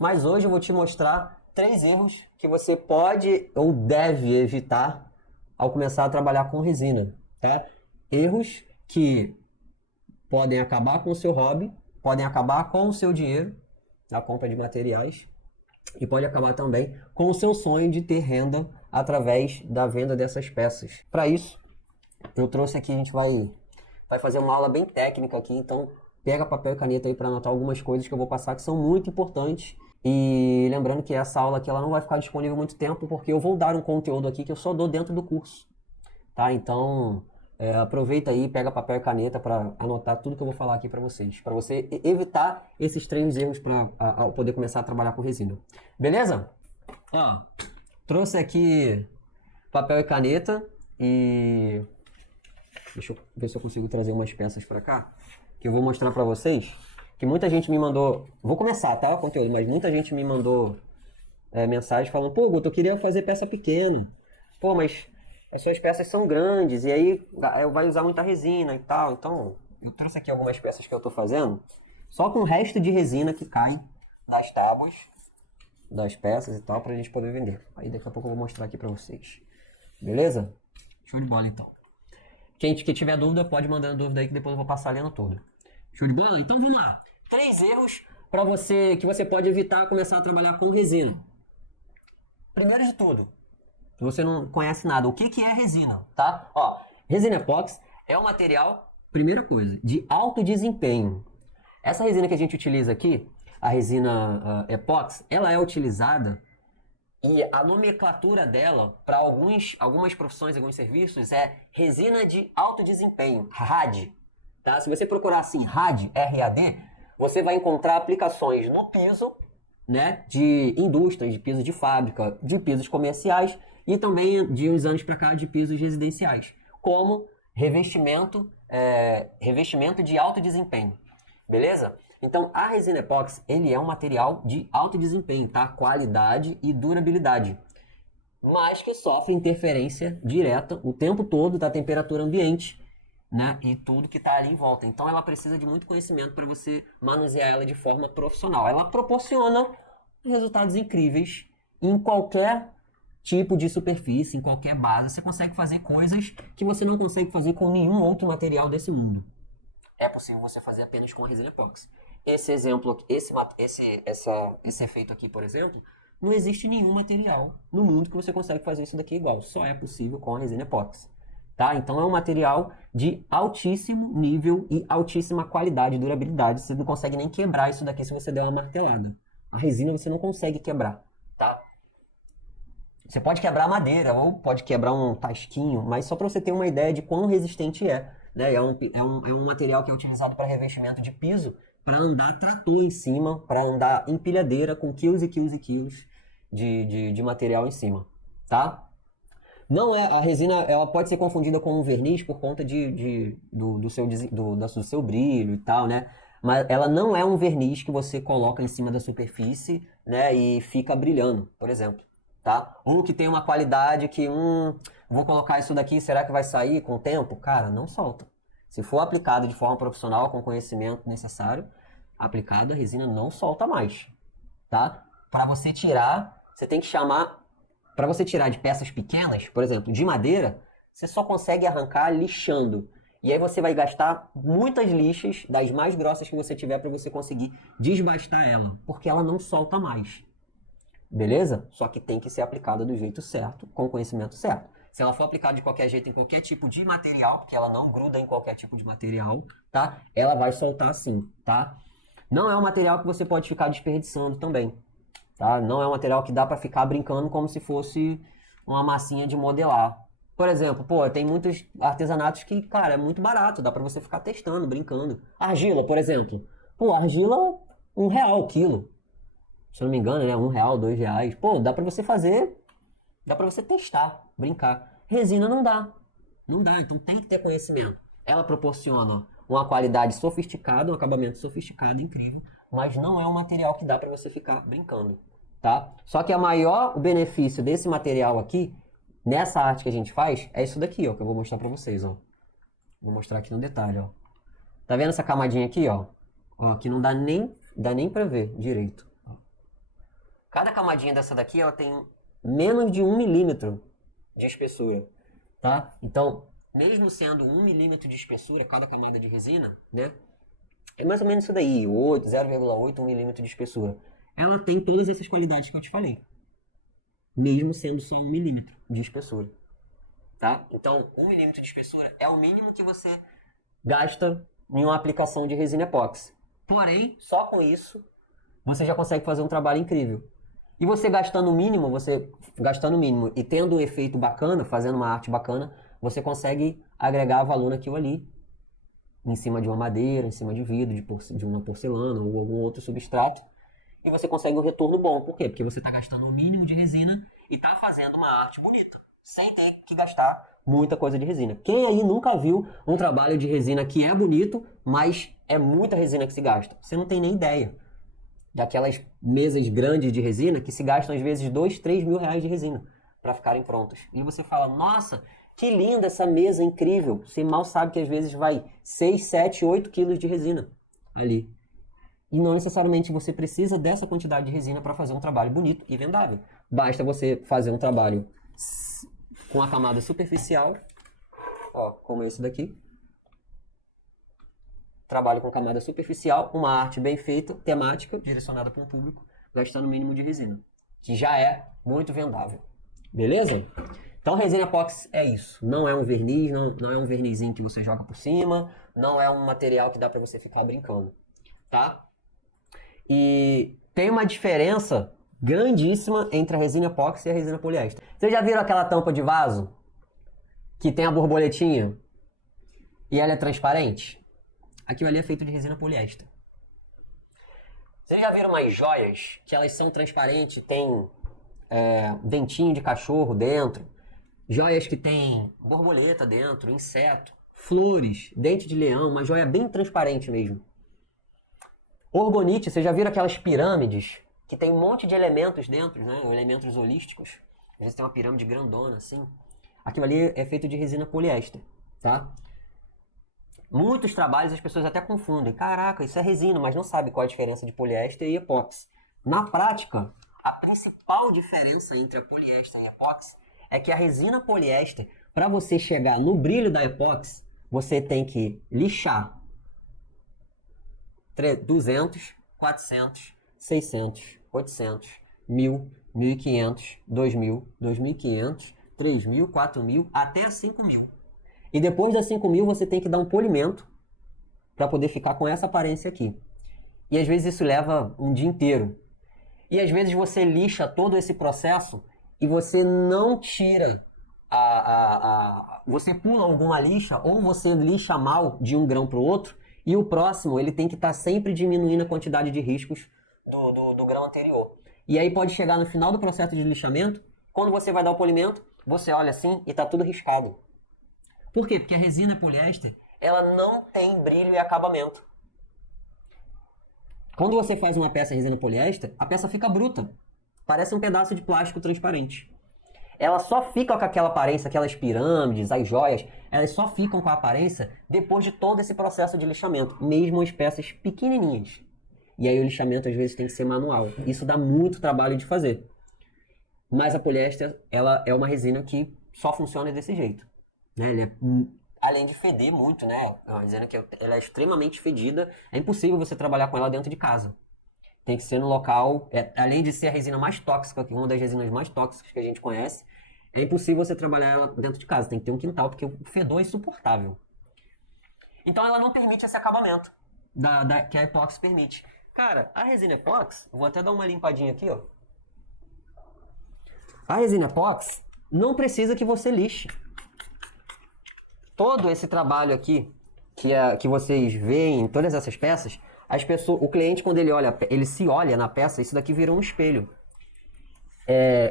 Mas hoje eu vou te mostrar 3 erros que você pode ou deve evitar ao começar a trabalhar com resina, tá? Erros que podem acabar com o seu hobby, podem acabar com o seu dinheiro na compra de materiais e pode acabar também com o seu sonho de ter renda através da venda dessas peças. Para isso, eu trouxe aqui, a gente vai fazer uma aula bem técnica aqui, então pega papel e caneta aí para anotar algumas coisas que eu vou passar que são muito importantes. E lembrando que essa aula aqui ela não vai ficar disponível muito tempo, porque eu vou dar um conteúdo aqui que eu só dou dentro do curso, tá? Então, aproveita aí, pega papel e caneta para anotar tudo que eu vou falar aqui para você evitar esses 3 erros para poder começar a trabalhar com resina. Beleza? Ó, trouxe aqui papel e caneta e deixa eu ver se eu consigo trazer umas peças para cá, que eu vou mostrar para vocês, que muita gente me mandou, vou começar, tá, o conteúdo, mas muita gente me mandou mensagem falando, pô, Guto, eu queria fazer peça pequena, pô, mas as suas peças são grandes, e aí vai usar muita resina e tal, então eu trouxe aqui algumas peças que eu tô fazendo, só com o resto de resina que cai das tábuas, das peças e tal, pra gente poder vender. Aí daqui a pouco eu vou mostrar aqui pra vocês, beleza? Show de bola então. Quem tiver dúvida, pode mandar dúvida aí que depois eu vou passar lendo tudo. Show de bola? Então vamos lá. 3 erros para você que você pode evitar começar a trabalhar com resina. Primeiro de tudo, se você não conhece nada, o que é resina, tá? Ó, resina epóxi é um material, primeira coisa, de alto desempenho. Essa resina que a gente utiliza aqui, a resina epóxi, ela é utilizada e a nomenclatura dela para algumas profissões, alguns serviços é resina de alto desempenho, RAD. Tá? Se você procurar assim, RAD, R-A-D, você vai encontrar aplicações no piso, né, de indústrias, de piso de fábrica, de pisos comerciais e também de uns anos para cá de pisos residenciais, como revestimento de alto desempenho, beleza? Então a resina epóxi, ele é um material de alto desempenho, tá? Qualidade e durabilidade, mas que sofre interferência direta o tempo todo da temperatura ambiente, né? E tudo que está ali em volta. Então ela precisa de muito conhecimento para você manusear ela de forma profissional. Ela proporciona resultados incríveis em qualquer tipo de superfície, em qualquer base. Você consegue fazer coisas que você não consegue fazer com nenhum outro material desse mundo. É possível você fazer apenas com a resina epóxi. Esse exemplo, esse efeito aqui, por exemplo, não existe nenhum material no mundo que você consegue fazer isso daqui igual. Só é possível com a resina epóxi. Tá? Então é um material de altíssimo nível e altíssima qualidade e durabilidade. Você não consegue nem quebrar isso daqui se você der uma martelada. A resina você não consegue quebrar, tá? Você pode quebrar madeira ou pode quebrar um tasquinho, mas só para você ter uma ideia de quão resistente é. Né? É um material que é utilizado para revestimento de piso, para andar trator em cima, para andar empilhadeira com quilos e quilos e quilos de material em cima, tá? Não é, a resina ela pode ser confundida com um verniz por conta do seu brilho e tal, né? Mas ela não é um verniz que você coloca em cima da superfície, né, e fica brilhando, por exemplo, tá? Ou que tem uma qualidade que, vou colocar isso daqui, será que vai sair com o tempo? Cara, não solta. Se for aplicado de forma profissional, com conhecimento necessário, aplicado, a resina não solta mais, tá? Para você tirar, você tem que chamar... Para você tirar de peças pequenas, por exemplo, de madeira, você só consegue arrancar lixando. E aí você vai gastar muitas lixas, das mais grossas que você tiver, para você conseguir desbastar ela, porque ela não solta mais. Beleza? Só que tem que ser aplicada do jeito certo, com o conhecimento certo. Se ela for aplicada de qualquer jeito em qualquer tipo de material, porque ela não gruda em qualquer tipo de material, tá? Ela vai soltar sim, tá? Não é um material que você pode ficar desperdiçando também. Tá? Não é um material que dá para ficar brincando como se fosse uma massinha de modelar. Por exemplo, pô, tem muitos artesanatos que, cara, é muito barato, dá para você ficar testando, brincando. Argila, por exemplo. Pô, argila, R$ 1 o quilo. Se eu não me engano, né? R$ 1, R$ 2. Pô, dá para você fazer, dá para você testar, brincar. Resina não dá. Não dá, então tem que ter conhecimento. Ela proporciona uma qualidade sofisticada, um acabamento sofisticado, incrível, mas não é um material que dá para você ficar brincando. Tá? Só que o maior benefício desse material aqui, nessa arte que a gente faz, é isso daqui, ó, que eu vou mostrar pra vocês, ó. Vou mostrar aqui no detalhe, ó. Tá vendo essa camadinha aqui, ó? Ó, que não dá nem pra ver direito. Ó. Cada camadinha dessa daqui, ela tem menos de 1 milímetro de espessura, tá? Então, mesmo sendo 1 milímetro de espessura cada camada de resina, né? É mais ou menos isso daí, 0,8, 1 milímetro de espessura. Ela tem todas essas qualidades que eu te falei, mesmo sendo só 1 milímetro de espessura, tá? Então, 1 milímetro de espessura é o mínimo que você gasta em uma aplicação de resina epóxi. Porém, só com isso, você já consegue fazer um trabalho incrível. E você gastando o mínimo, e tendo um efeito bacana, fazendo uma arte bacana, você consegue agregar valor naquilo ali, em cima de uma madeira, em cima de vidro, de uma porcelana ou algum outro substrato, e você consegue um retorno bom. Por quê? Porque você está gastando o mínimo de resina e está fazendo uma arte bonita, sem ter que gastar muita coisa de resina. Quem aí nunca viu um trabalho de resina que é bonito, mas é muita resina que se gasta? Você não tem nem ideia daquelas mesas grandes de resina que se gastam às vezes 2, 3 mil reais de resina para ficarem prontas. E você fala, nossa, que linda essa mesa, incrível. Você mal sabe que às vezes vai 6, 7, 8 quilos de resina ali. E não necessariamente você precisa dessa quantidade de resina para fazer um trabalho bonito e vendável. Basta você fazer um trabalho com a camada superficial, ó, como esse daqui. Trabalho com camada superficial, uma arte bem feita, temática, direcionada para um público, gastando o mínimo de resina, que já é muito vendável. Beleza? Então, resina epóxi é isso. Não é um verniz, não é um vernizinho que você joga por cima, não é um material que dá para você ficar brincando, tá? E tem uma diferença grandíssima entre a resina epóxi e a resina poliéster. Vocês já viram aquela tampa de vaso que tem a borboletinha e ela é transparente? Aquilo ali é feito de resina poliéster. Vocês já viram umas joias que elas são transparentes, tem dentinho de cachorro dentro, joias que tem borboleta dentro, inseto, flores, dente de leão, uma joia bem transparente mesmo. Orgonite, vocês já viram aquelas pirâmides que tem um monte de elementos dentro, né? Elementos holísticos. Às vezes tem uma pirâmide grandona assim. Aquilo ali é feito de resina poliéster, tá? Muitos trabalhos as pessoas até confundem. Caraca, isso é resina, mas não sabe qual a diferença de poliéster e epóxi. Na prática, a principal diferença entre a poliéster e a epóxi é que a resina poliéster, para você chegar no brilho da epóxi, você tem que lixar 200, 400, 600, 800, 1000, 1500, 2000, 2500, 3000, 4000, até 5000. E depois das 5.000 você tem que dar um polimento para poder ficar com essa aparência aqui. E às vezes isso leva um dia inteiro. E às vezes você lixa todo esse processo e você não tira você pula alguma lixa ou você lixa mal de um grão para o outro e o próximo ele tem que estar sempre diminuindo a quantidade de riscos do grão anterior. E aí pode chegar no final do processo de lixamento, quando você vai dar o polimento, você olha assim e está tudo riscado. Por quê? Porque a resina poliéster, ela não tem brilho e acabamento. Quando você faz uma peça resina poliéster, a peça fica bruta. Parece um pedaço de plástico transparente. Ela só fica com aquela aparência, aquelas pirâmides, as joias, elas só ficam com a aparência depois de todo esse processo de lixamento, mesmo as peças pequenininhas. E aí o lixamento às vezes tem que ser manual. Isso dá muito trabalho de fazer. Mas a poliéster, ela é uma resina que só funciona desse jeito. Né? Além de feder muito, né? É uma resina que ela é extremamente fedida. É impossível você trabalhar com ela dentro de casa. Tem que ser no local... além de ser a resina mais tóxica, uma das resinas mais tóxicas que a gente conhece, é impossível você trabalhar ela dentro de casa. Tem que ter um quintal, porque o fedor é insuportável. Então ela não permite esse acabamento que a epóxi permite. Cara, a resina epóxi... Vou até dar uma limpadinha aqui, ó. A resina epóxi não precisa que você lixe. Todo esse trabalho aqui, que vocês veem em todas essas peças, o cliente, quando ele se olha na peça, isso daqui vira um espelho.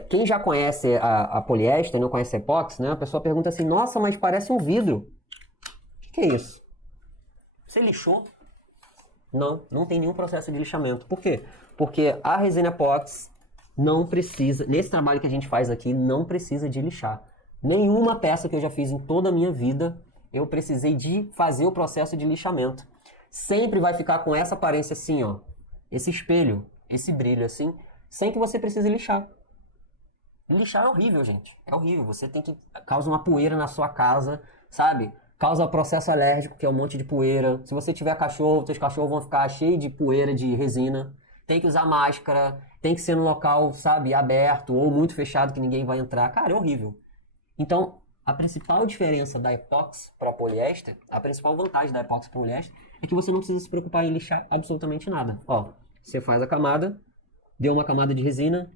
Quem já conhece a poliéster, não conhece a epóxi, né? A pessoa pergunta assim, nossa, mas parece um vidro. O que é isso? Você lixou? Não tem nenhum processo de lixamento. Por quê? Porque a resina epóxi não precisa, nesse trabalho que a gente faz aqui, não precisa de lixar. Nenhuma peça que eu já fiz em toda a minha vida, eu precisei de fazer o processo de lixamento. Sempre vai ficar com essa aparência assim, ó. Esse espelho, esse brilho assim, sem que você precise lixar. Lixar é horrível, gente. É horrível. Você tem que... Causa uma poeira na sua casa, sabe? Causa processo alérgico, que é um monte de poeira. Se você tiver cachorro, seus cachorros vão ficar cheios de poeira, de resina. Tem que usar máscara. Tem que ser num local, sabe, aberto ou muito fechado que ninguém vai entrar. Cara, é horrível. Então, a principal diferença da epóxi para poliéster, a principal vantagem da epóxi para poliéster é que você não precisa se preocupar em lixar absolutamente nada. Ó, você faz a camada, deu uma camada de resina,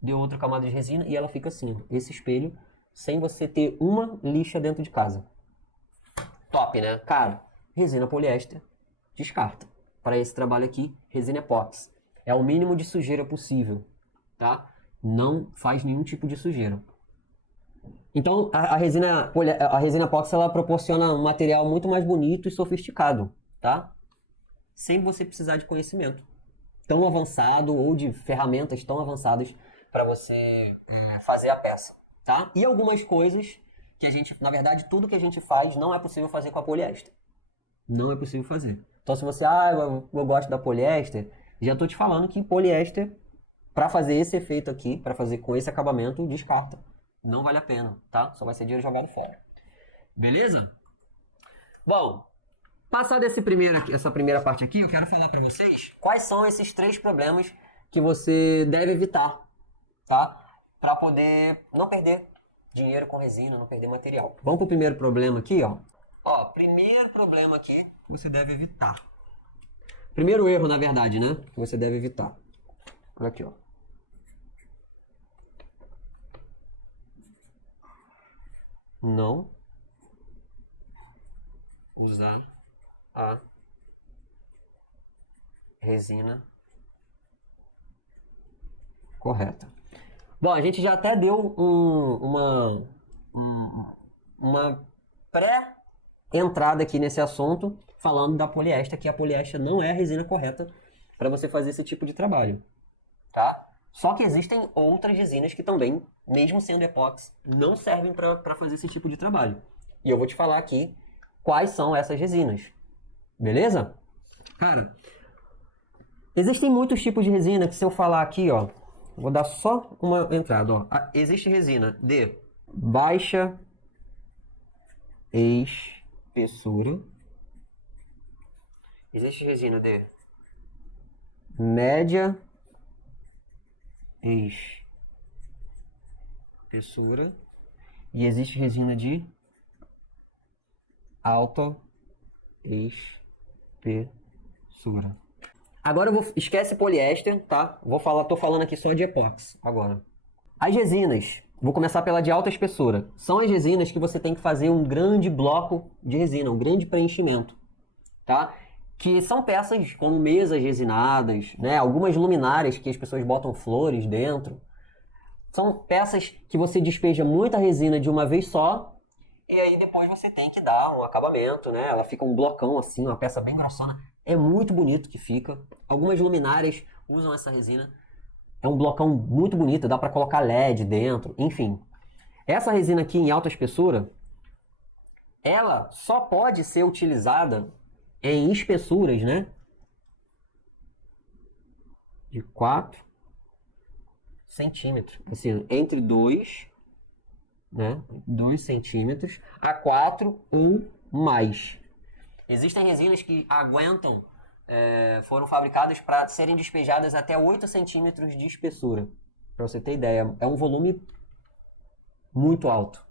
deu outra camada de resina e ela fica assim, ó, esse espelho, sem você ter uma lixa dentro de casa. Top, né? Cara, resina poliéster, descarta. Para esse trabalho aqui, resina epóxi. É o mínimo de sujeira possível, tá? Não faz nenhum tipo de sujeira. Então, a resina epóxi, ela proporciona um material muito mais bonito e sofisticado, tá? Sem você precisar de conhecimento tão avançado ou de ferramentas tão avançadas para você fazer a peça, tá? E algumas coisas que a gente, na verdade, tudo que a gente faz não é possível fazer com a poliéster. Não é possível fazer. Então, se você, eu gosto da poliéster, já tô te falando que poliéster, para fazer esse efeito aqui, para fazer com esse acabamento, descarta. Não vale a pena, tá? Só vai ser dinheiro jogado fora. Beleza? Bom, passada essa primeira parte aqui, eu quero falar para vocês quais são esses 3 problemas que você deve evitar, tá? Para poder não perder dinheiro com resina, não perder material. Vamos pro primeiro problema aqui, ó. Ó, primeiro problema aqui que você deve evitar. Primeiro erro, na verdade, né? Que você deve evitar. Olha aqui, ó. Não usar a resina correta. Bom, a gente já até deu uma pré-entrada aqui nesse assunto, falando da poliéster, que a poliéster não é a resina correta para você fazer esse tipo de trabalho. Tá? Só que existem outras resinas que também, mesmo sendo epóxi, não servem para fazer esse tipo de trabalho. E eu vou te falar aqui quais são essas resinas. Beleza? Cara, existem muitos tipos de resina que se eu falar aqui, ó, vou dar só uma entrada, ó. Existe resina de baixa espessura. Existe resina de média espessura. E existe resina de alta espessura. Agora esquece poliéster, tá? Tô falando aqui só de epóxi agora. As resinas, vou começar pela de alta espessura. São as resinas que você tem que fazer um grande bloco de resina, um grande preenchimento, tá? Que são peças como mesas resinadas, né? Algumas luminárias que as pessoas botam flores dentro. São peças que você despeja muita resina de uma vez só e aí depois você tem que dar um acabamento, né? Ela fica um blocão assim, uma peça bem grossona. É muito bonito que fica. Algumas luminárias usam essa resina. É um blocão muito bonito, dá para colocar LED dentro, enfim. Essa resina aqui em alta espessura, ela só pode ser utilizada em espessuras, né? De 4 centímetros. Assim, entre 2, né? 2 centímetros a 4 ou mais. Existem resinas que aguentam, foram fabricadas para serem despejadas até 8 centímetros de espessura. Para você ter ideia, é um volume muito alto.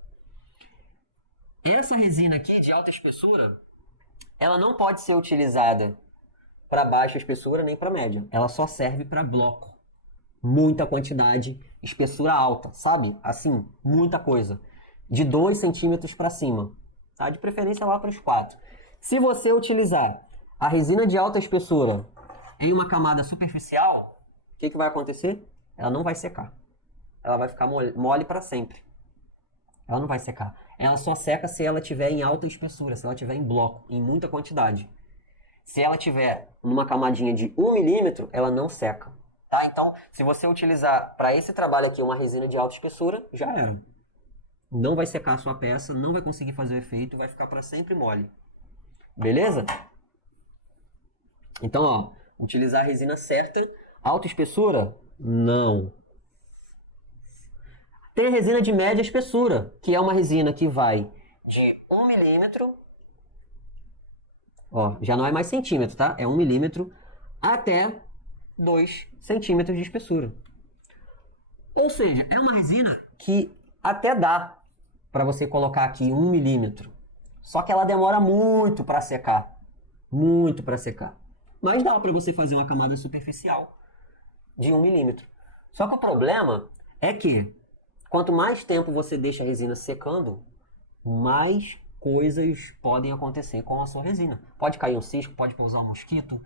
Essa resina aqui de alta espessura, ela não pode ser utilizada para baixa espessura nem para média. Ela só serve para bloco. Muita quantidade, espessura alta, sabe? Assim, muita coisa. De 2 centímetros para cima. Tá? De preferência lá para os 4. Se você utilizar a resina de alta espessura em uma camada superficial, o que vai acontecer? Ela não vai secar. Ela vai ficar mole para sempre. Ela não vai secar. Ela só seca se ela tiver em alta espessura, se ela tiver em bloco, em muita quantidade. Se ela tiver numa camadinha de 1 milímetro, ela não seca. Tá? Então, se você utilizar para esse trabalho aqui uma resina de alta espessura, já era. Não vai secar a sua peça, não vai conseguir fazer o efeito, vai ficar para sempre mole. Beleza? Então, ó, utilizar a resina certa, alta espessura, Não. Tem a resina de média espessura, que é uma resina que vai de 1 milímetro, ó, já não é mais centímetro, tá? É 1 milímetro até 2 centímetros de espessura. Ou seja, é uma resina que até dá para você colocar aqui 1 milímetro. Só que ela demora muito para secar. Muito para secar. Mas dá para você fazer uma camada superficial de 1 milímetro. Só que o problema é que quanto mais tempo você deixa a resina secando, mais coisas podem acontecer com a sua resina. Pode cair um cisco, pode pousar um mosquito,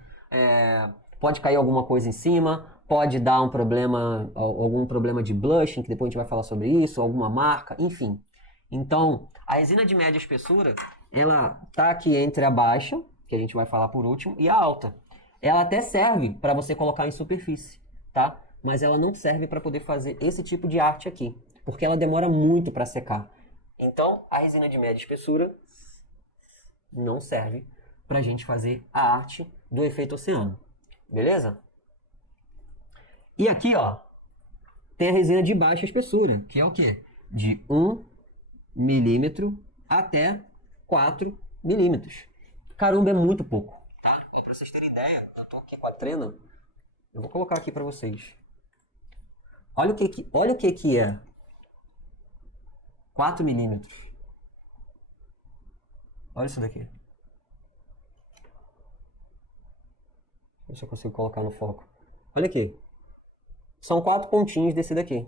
pode cair alguma coisa em cima, pode dar um problema, algum problema de blushing, que depois a gente vai falar sobre isso, alguma marca, enfim. Então, a resina de média espessura, ela tá aqui entre a baixa, que a gente vai falar por último, e a alta. Ela até serve para você colocar em superfície, tá? Mas ela não serve para poder fazer esse tipo de arte aqui, porque ela demora muito para secar. Então, a resina de média espessura não serve para a gente fazer a arte do efeito oceano. Beleza? E aqui, ó, tem a resina de baixa espessura, que é o quê? De 1 milímetro até 4 milímetros. Caramba, é muito pouco. Tá? E para vocês terem ideia, eu tô aqui com a trena, eu vou colocar aqui para vocês. Olha o que é 4 milímetros. Olha isso daqui. Deixa eu ver se eu consigo colocar no foco. Olha aqui. São 4 pontinhos desse daqui.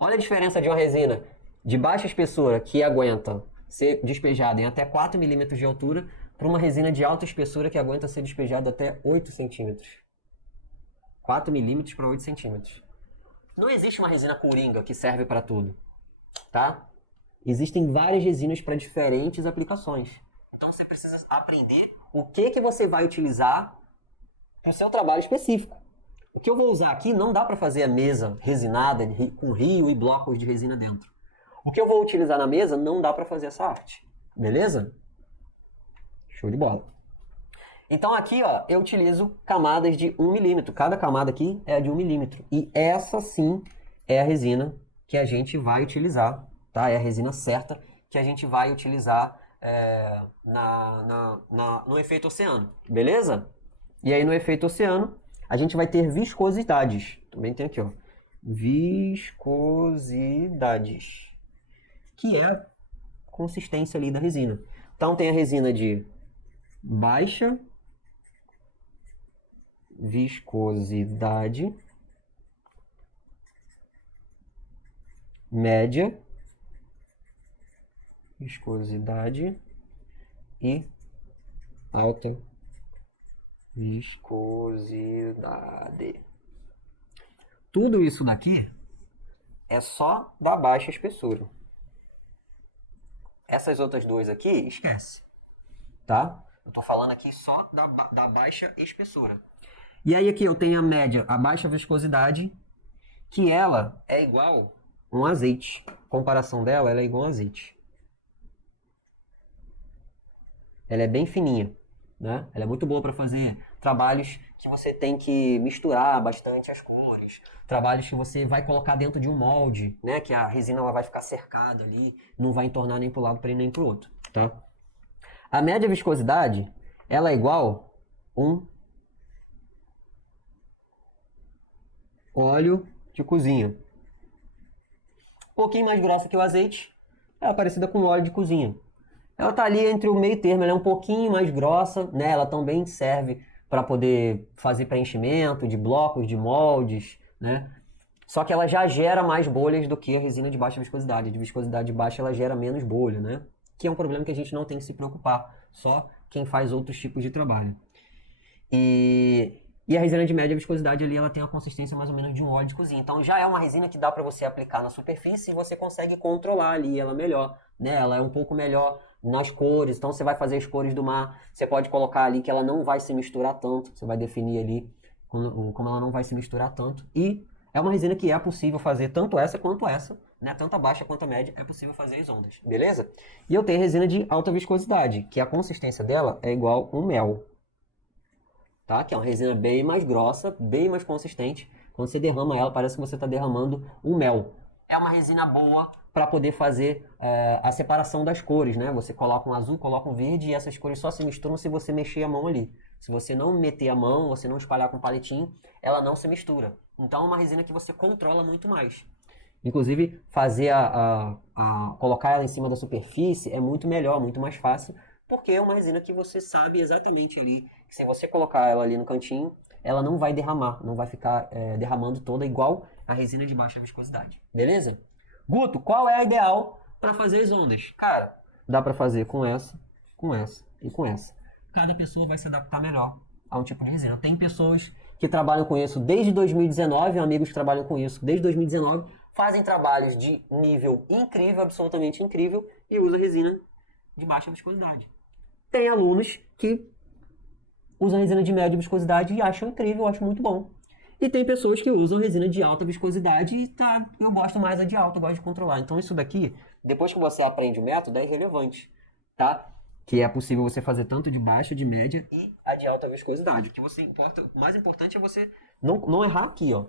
Olha a diferença de uma resina de baixa espessura que aguenta ser despejada em até 4 milímetros de altura para uma resina de alta espessura que aguenta ser despejada até 8 centímetros. 4 milímetros para 8 centímetros. Não existe uma resina coringa que serve para tudo, tá? Existem várias resinas para diferentes aplicações. Então você precisa aprender o que você vai utilizar para o seu trabalho específico. O que eu vou usar aqui não dá para fazer a mesa resinada com rio e blocos de resina dentro. O que eu vou utilizar na mesa não dá para fazer essa arte. Beleza? Show de bola. Então aqui, ó, eu utilizo camadas de 1 milímetro. Cada camada aqui é de 1 milímetro. E essa sim é a resina que a gente vai utilizar, tá? É a resina certa que a gente vai utilizar no efeito oceano. Beleza? E aí no efeito oceano, a gente vai ter viscosidades. Também tem aqui, ó. Viscosidades. Que é a consistência ali da resina. Então tem a resina de baixa viscosidade, média viscosidade e alta viscosidade. Tudo isso daqui é só da baixa espessura. Essas outras duas aqui, esquece. Tá? Eu tô falando aqui só da baixa espessura. E aí aqui eu tenho a média, a baixa viscosidade, que ela é igual a um azeite. A comparação dela, ela é igual a um azeite. Ela é bem fininha, né? Ela é muito boa para fazer trabalhos que você tem que misturar bastante as cores, trabalhos que você vai colocar dentro de um molde, né? Que a resina ela vai ficar cercada ali, não vai entornar nem para um lado nem para o outro, tá? A média viscosidade, ela é igual a um óleo de cozinha. Um pouquinho mais grossa que o azeite, ela é parecida com óleo de cozinha. Ela está ali entre o meio termo, ela é um pouquinho mais grossa, né? Ela também serve para poder fazer preenchimento de blocos, de moldes, né? Só que ela já gera mais bolhas do que a resina de baixa viscosidade. De viscosidade baixa ela gera menos bolha, né? Que é um problema que a gente não tem que se preocupar, só quem faz outros tipos de trabalho. E a resina de média viscosidade ali, ela tem uma consistência mais ou menos de um óleo de cozinha. Então já é uma resina que dá para você aplicar na superfície e você consegue controlar ali ela melhor, né? Ela é um pouco melhor nas cores, então você vai fazer as cores do mar, você pode colocar ali que ela não vai se misturar tanto, você vai definir ali como ela não vai se misturar tanto. E é uma resina que é possível fazer tanto essa quanto essa, né? Tanto a baixa quanto a média é possível fazer as ondas, beleza? E eu tenho resina de alta viscosidade, que a consistência dela é igual um mel, tá? Que é uma resina bem mais grossa, bem mais consistente, Quando você derrama ela, parece que você está derramando um mel. É uma resina boa para poder fazer a separação das cores, né? Você coloca um azul, coloca um verde e essas cores só se misturam se você mexer a mão ali. Se você não meter a mão, você não espalhar com palitinho, ela não se mistura. Então é uma resina que você controla muito mais. Inclusive, fazer colocar ela em cima da superfície é muito melhor, muito mais fácil, porque é uma resina que você sabe exatamente ali, que se você colocar ela ali no cantinho, ela não vai derramar, não vai ficar derramando toda igual a resina de baixa viscosidade. Beleza? Guto, qual é a ideal para fazer as ondas? Cara, dá para fazer com essa e com essa. Cada pessoa vai se adaptar melhor a um tipo de resina. Tem pessoas que trabalham com isso desde 2019, amigos que trabalham com isso desde 2019, fazem trabalhos de nível incrível, absolutamente incrível, e usam resina de baixa viscosidade. Tem alunos que usam resina de média viscosidade e acham incrível, acham muito bom. E tem pessoas que usam resina de alta viscosidade e eu gosto mais da de alta, eu gosto de controlar. Então isso daqui, depois que você aprende o método, é irrelevante, tá? Que é possível você fazer tanto de baixa, de média e a de alta viscosidade. O mais importante é você não errar aqui, ó.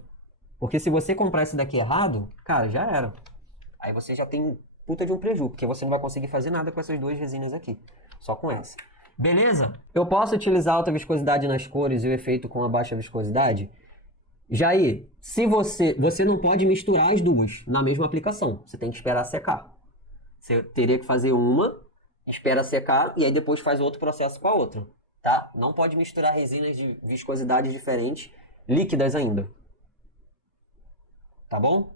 Porque se você comprar esse daqui errado, cara, já era. Aí você já tem puta de um prejuízo, porque você não vai conseguir fazer nada com essas duas resinas aqui. Só com essa. Beleza? Eu posso utilizar alta viscosidade nas cores e o efeito com a baixa viscosidade? Jair, se você não pode misturar as duas na mesma aplicação. Você tem que esperar secar. Você teria que fazer uma, espera secar e aí depois faz outro processo com a outra. Tá? Não pode misturar resinas de viscosidade diferentes, líquidas ainda. Tá bom?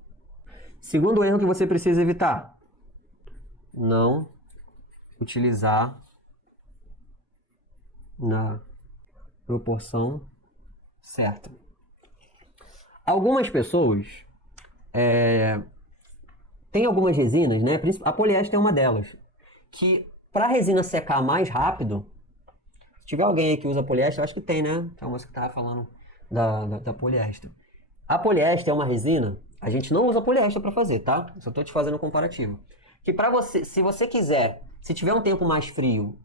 Segundo erro que você precisa evitar: não utilizar na proporção certa. Algumas pessoas tem algumas resinas, né? A poliéster é uma delas, que para a resina secar mais rápido, se tiver alguém aí que usa poliéster, eu acho que tem, né? Tem uma moça que estava falando da poliéster. A poliéster é uma resina, a gente não usa poliéster para fazer, tá? Só estou te fazendo um comparativo. Que para você, se você quiser, se tiver um tempo mais frio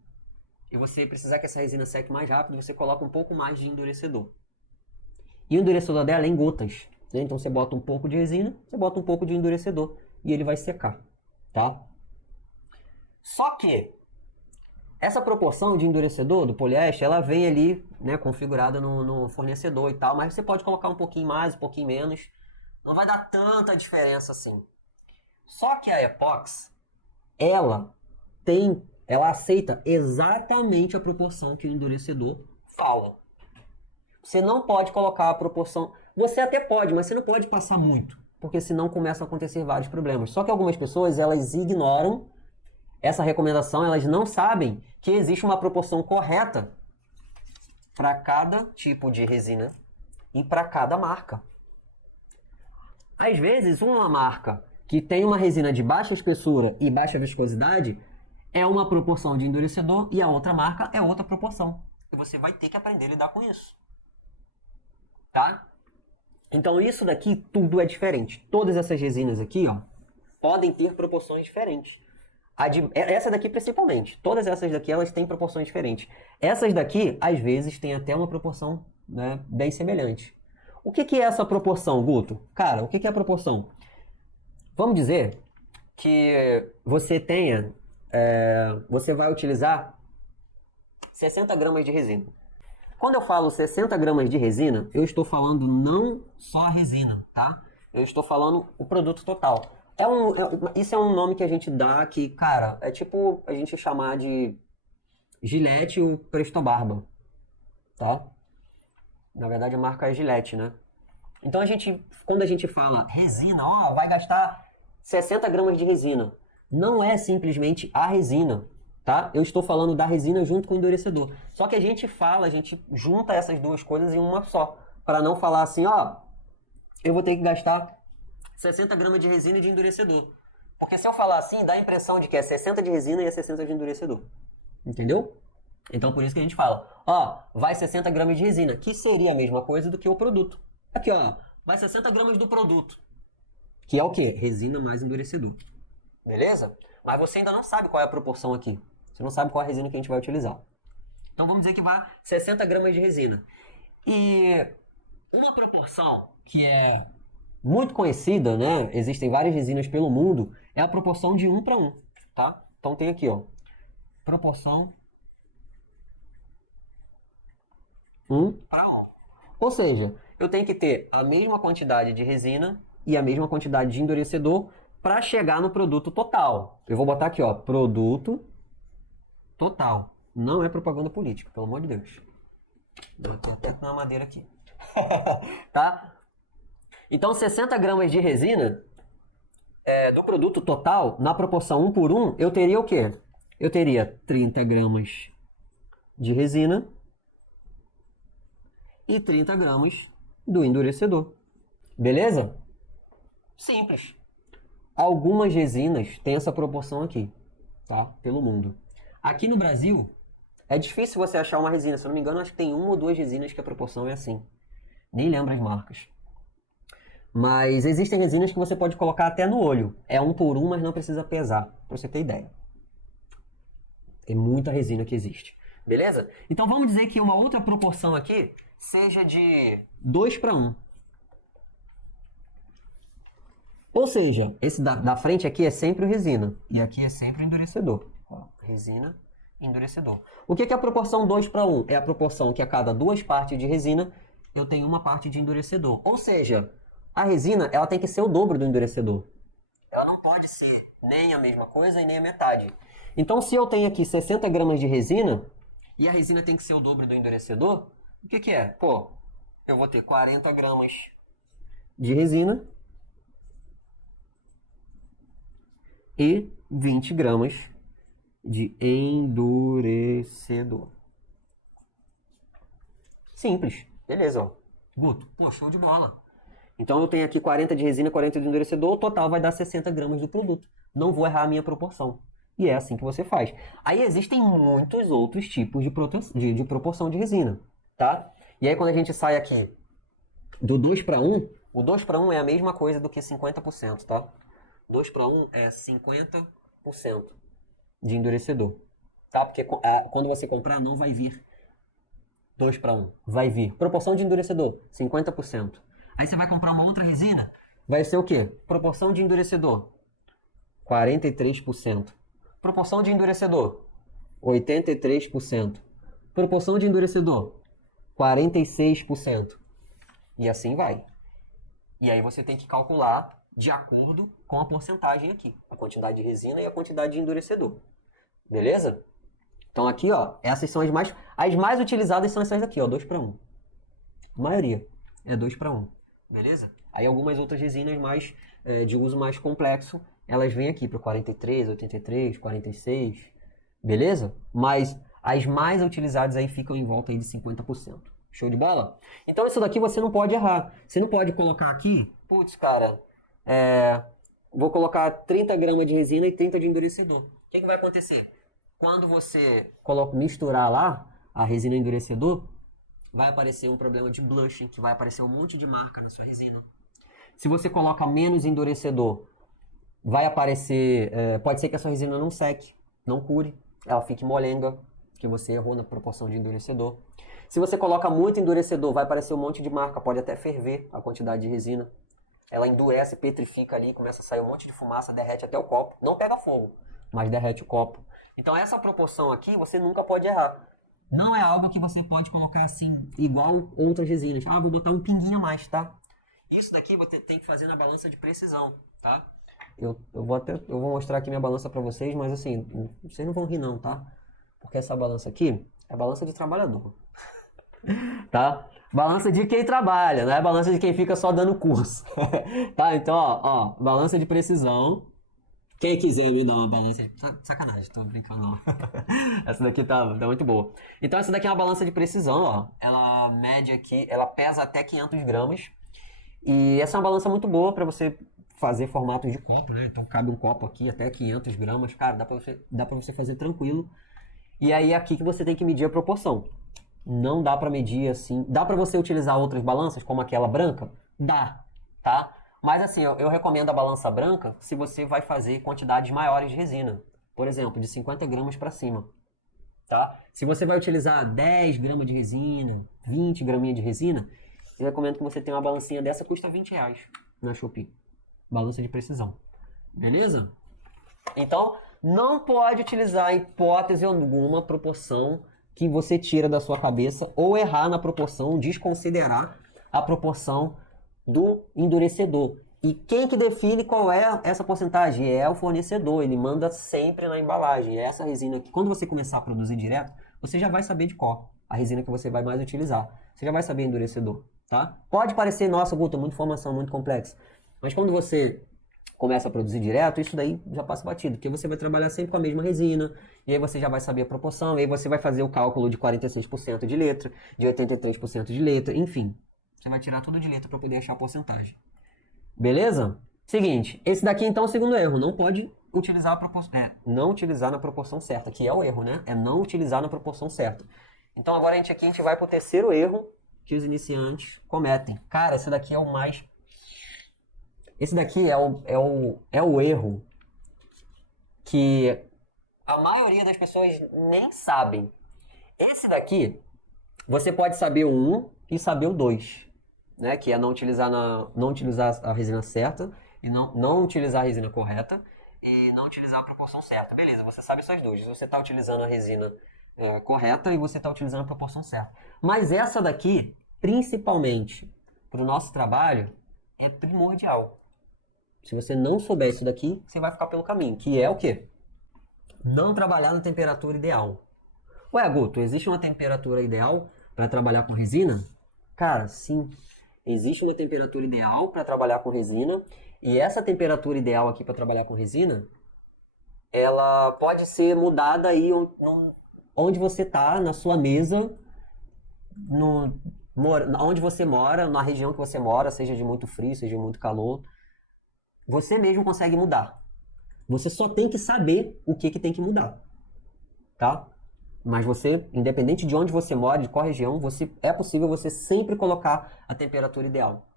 e você precisar que essa resina seque mais rápido, você coloca um pouco mais de endurecedor. E o endurecedor dela é em gotas, né? Então você bota um pouco de resina, você bota um pouco de endurecedor e ele vai secar, tá? Só que essa proporção de endurecedor do poliéster, ela vem ali, né, configurada no fornecedor e tal, mas você pode colocar um pouquinho mais, um pouquinho menos. Não vai dar tanta diferença assim. Só que a Epox, ela aceita exatamente a proporção que o endurecedor fala. Você não pode colocar a proporção... Você até pode, mas você não pode passar muito, porque senão começam a acontecer vários problemas. Só que algumas pessoas, elas ignoram essa recomendação, elas não sabem que existe uma proporção correta para cada tipo de resina e para cada marca. Às vezes, uma marca que tem uma resina de baixa espessura e baixa viscosidade é uma proporção de endurecedor e a outra marca é outra proporção. E você vai ter que aprender a lidar com isso. Tá? Então isso daqui tudo é diferente. Todas essas resinas aqui, ó, podem ter proporções diferentes. Essa daqui principalmente. Todas essas daqui, elas têm proporções diferentes. Essas daqui, às vezes, têm até uma proporção, né, bem semelhante. O que é essa proporção, Guto? Cara, o que é a proporção? Vamos dizer que você você vai utilizar 60 gramas de resina. Quando eu falo 60 gramas de resina, eu estou falando não só a resina, tá? Eu estou falando o produto total. Isso é um nome que a gente dá que, cara, é tipo a gente chamar de Gillette ou Presto Barba, tá? Na verdade a marca é Gillette, né? Então quando a gente fala resina, ó, vai gastar 60 gramas de resina. Não é simplesmente a resina, tá? Eu estou falando da resina junto com o endurecedor. Só que a gente junta essas duas coisas em uma só. Para não falar assim, ó, eu vou ter que gastar 60 gramas de resina e de endurecedor. Porque se eu falar assim, dá a impressão de que é 60 de resina e é 60 de endurecedor. Entendeu? Então por isso que a gente fala, ó, vai 60 gramas de resina, que seria a mesma coisa do que o produto. Aqui, ó, vai 60 gramas do produto. Que é o quê? Resina mais endurecedor. Beleza? Mas você ainda não sabe qual é a proporção aqui. Você não sabe qual é a resina que a gente vai utilizar. Então vamos dizer que vai 60 gramas de resina. E uma proporção que é muito conhecida, né? Existem várias resinas pelo mundo, é a proporção de 1 para 1, tá? Então tem aqui, ó, proporção 1 para 1. Ou seja, eu tenho que ter a mesma quantidade de resina e a mesma quantidade de endurecedor para chegar no produto total. Eu vou botar aqui, ó, produto total. Não é propaganda política, pelo amor de Deus. Vou bater até na madeira aqui. Tá? Então, 60 gramas de resina do produto total, na proporção 1 por 1, eu teria o quê? Eu teria 30 gramas de resina e 30 gramas do endurecedor. Beleza? Simples. Algumas resinas têm essa proporção aqui, tá? Pelo mundo. Aqui no Brasil, é difícil você achar uma resina. Se eu não me engano, acho que tem 1 ou 2 resinas que a proporção é assim. Nem lembro as marcas. Mas existem resinas que você pode colocar até no olho. É 1 por 1, mas não precisa pesar, pra você ter ideia. Tem muita resina que existe. Beleza? Então vamos dizer que uma outra proporção aqui seja de 2 para 1. Ou seja, esse da frente aqui é sempre o resina. E aqui é sempre o endurecedor. Ó, resina, endurecedor. O que é a proporção 2 para 1? É a proporção que a cada 2 partes de resina eu tenho uma parte de endurecedor. Ou seja, a resina ela tem que ser o dobro do endurecedor. Ela não pode ser nem a mesma coisa e nem a metade. Então, se eu tenho aqui 60 gramas de resina e a resina tem que ser o dobro do endurecedor, o que é? Pô, eu vou ter 40 gramas de resina e 20 gramas de endurecedor. Simples. Beleza, ó. Guto, pô, show de bola. Então eu tenho aqui 40 de resina, 40 de endurecedor, o total vai dar 60 gramas do produto. Não vou errar a minha proporção. E é assim que você faz. Aí existem muitos outros tipos de proporção de resina, tá? E aí quando a gente sai aqui do 2 para 1, o 2 para 1 é a mesma coisa do que 50%, tá? 2 para 1 é 50% de endurecedor, tá? Porque quando você comprar não vai vir 2 para 1, vai vir proporção de endurecedor, 50%. Aí você vai comprar uma outra resina, vai ser o quê? Proporção de endurecedor, 43%. Proporção de endurecedor, 83%. Proporção de endurecedor, 46%. E assim vai. E aí você tem que calcular de acordo com a porcentagem aqui. A quantidade de resina e a quantidade de endurecedor. Beleza? Então aqui, ó, essas são as mais utilizadas são essas aqui, ó, 2 para 1. A maioria é 2 para 1. Beleza? Aí algumas outras resinas mais de uso mais complexo, elas vêm aqui para 43, 83, 46. Beleza? Mas as mais utilizadas aí ficam em volta aí de 50%. Show de bola? Então isso daqui você não pode errar. Você não pode colocar aqui, putz, cara, vou colocar 30 gramas de resina e 30 de endurecedor. O que vai acontecer? Quando você misturar lá a resina e o endurecedor, vai aparecer um problema de blushing, que vai aparecer um monte de marca na sua resina. Se você coloca menos endurecedor, vai aparecer, pode ser que a sua resina não seque, não cure, ela fique molenga, que você errou na proporção de endurecedor. Se você coloca muito endurecedor, vai aparecer um monte de marca, pode até ferver a quantidade de resina. Ela endurece, petrifica ali, começa a sair um monte de fumaça, derrete até o copo. Não pega fogo, mas derrete o copo. Então essa proporção aqui você nunca pode errar. Não é algo que você pode colocar assim, igual outras resinas. Ah, vou botar um pinguinho a mais, tá? Isso daqui você tem que fazer na balança de precisão, tá? Eu vou mostrar aqui minha balança pra vocês, mas assim, vocês não vão rir não, tá? Porque essa balança aqui é balança de trabalhador. Tá? Balança de quem trabalha, não é balança de quem fica só dando curso. Tá? Então, ó, balança de precisão. Quem quiser me dar uma balança de... Sacanagem, tô brincando não. Essa daqui tá muito boa. Então essa daqui é uma balança de precisão, ó. Ela mede aqui, ela pesa até 500 gramas. E essa é uma balança muito boa pra você fazer formatos de copo, né? Então cabe um copo aqui até 500 gramas. Cara, dá pra você fazer tranquilo. E aí é aqui que você tem que medir a proporção. Não dá pra medir assim. Dá pra você utilizar outras balanças, como aquela branca? Dá, tá? Mas assim, eu recomendo a balança branca se você vai fazer quantidades maiores de resina. Por exemplo, de 50 gramas para cima. Tá? Se você vai utilizar 10 gramas de resina, 20 graminhas de resina, eu recomendo que você tenha uma balancinha dessa, custa R$20 na Shopee. Balança de precisão. Beleza? Então, não pode utilizar em hipótese alguma proporção que você tira da sua cabeça ou errar na proporção, desconsiderar a proporção do endurecedor. E quem que define qual é essa porcentagem? É o fornecedor, ele manda sempre na embalagem. É essa resina aqui. Quando você começar a produzir direto, você já vai saber de qual a resina que você vai mais utilizar. Você já vai saber endurecedor, tá? Pode parecer, nossa, Guto, muita informação, muito complexa. Mas quando você começa a produzir direto, isso daí já passa batido, porque você vai trabalhar sempre com a mesma resina, e aí você já vai saber a proporção, e aí você vai fazer o cálculo de 46% de letra, de 83% de letra, enfim. Você vai tirar tudo de letra para poder achar a porcentagem. Beleza? Seguinte, esse daqui então é o segundo erro, não pode utilizar a proporção, não utilizar na proporção certa, que é o erro, né? É não utilizar na proporção certa. Então agora a gente vai pro terceiro erro que os iniciantes cometem. Cara, esse daqui é o mais... Esse daqui é o erro que a maioria das pessoas nem sabem. Esse daqui, você pode saber o 1 e saber o 2, né? Que é não utilizar a resina certa e não utilizar a resina correta e não utilizar a proporção certa. Beleza, você sabe essas duas. Você está utilizando a resina correta e você está utilizando a proporção certa. Mas essa daqui, principalmente para o nosso trabalho, é primordial. Se você não souber isso daqui, você vai ficar pelo caminho, que é o quê? Não trabalhar na temperatura ideal. Ué, Guto, existe uma temperatura ideal para trabalhar com resina? Cara, sim. Existe uma temperatura ideal para trabalhar com resina, e essa temperatura ideal aqui para trabalhar com resina, ela pode ser mudada aí onde você está, na sua mesa, onde você mora, na região que você mora, seja de muito frio, seja de muito calor. Você mesmo consegue mudar. Você só tem que saber o que tem que mudar, tá? Mas você, independente de onde você mora, de qual região, é possível você sempre colocar a temperatura ideal.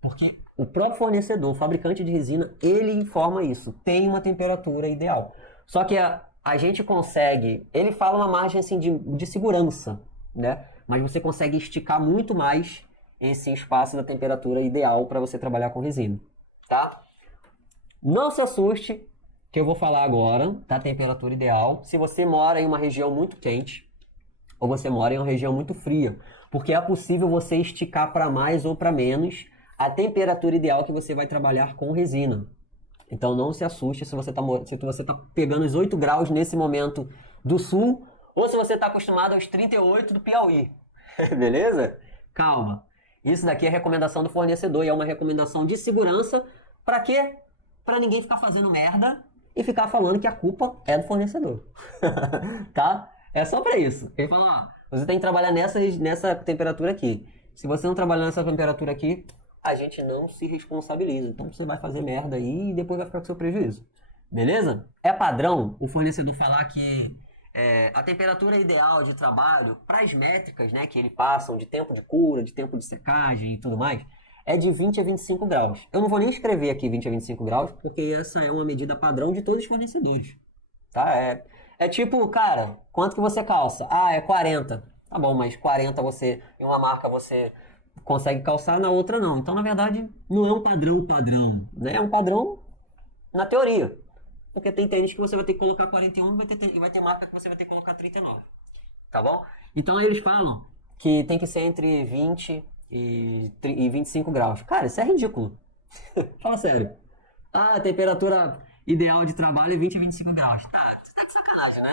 Porque o próprio fornecedor, o fabricante de resina, ele informa isso. Tem uma temperatura ideal. Só que a gente consegue... Ele fala uma margem assim, de segurança, né? Mas você consegue esticar muito mais esse espaço da temperatura ideal para você trabalhar com resina, tá? Não se assuste que eu vou falar agora da temperatura ideal se você mora em uma região muito quente ou você mora em uma região muito fria, porque é possível você esticar para mais ou para menos a temperatura ideal que você vai trabalhar com resina. Então não se assuste se você está pegando os 8 graus nesse momento do sul ou se você está acostumado aos 38 do Piauí. Beleza? Calma. Isso daqui é recomendação do fornecedor e é uma recomendação de segurança. Para quê? Para ninguém ficar fazendo merda e ficar falando que a culpa é do fornecedor. Tá? É só para isso. Ele fala, você tem que trabalhar nessa temperatura aqui. Se você não trabalhar nessa temperatura aqui, a gente não se responsabiliza. Então você vai fazer merda aí e depois vai ficar com seu prejuízo. Beleza? É padrão o fornecedor falar que a temperatura ideal de trabalho para as métricas, né, que ele passam de tempo de cura, de tempo de secagem e tudo mais, é de 20 a 25 graus. Eu não vou nem escrever aqui 20 a 25 graus, porque essa é uma medida padrão de todos os fornecedores. Tá? É tipo, cara, quanto que você calça? Ah, é 40. Tá bom, mas 40 em uma marca você consegue calçar, na outra não. Então, na verdade, não é um padrão, né? É um padrão na teoria. Porque tem tênis que você vai ter que colocar 41 e vai ter marca que você vai ter que colocar 39. Tá bom? Então, eles falam que tem que ser entre 20 e 25 graus. Cara, isso é ridículo. Fala sério. A temperatura ideal de trabalho é 20 a 25 graus. Tá, você tá de sacanagem, né?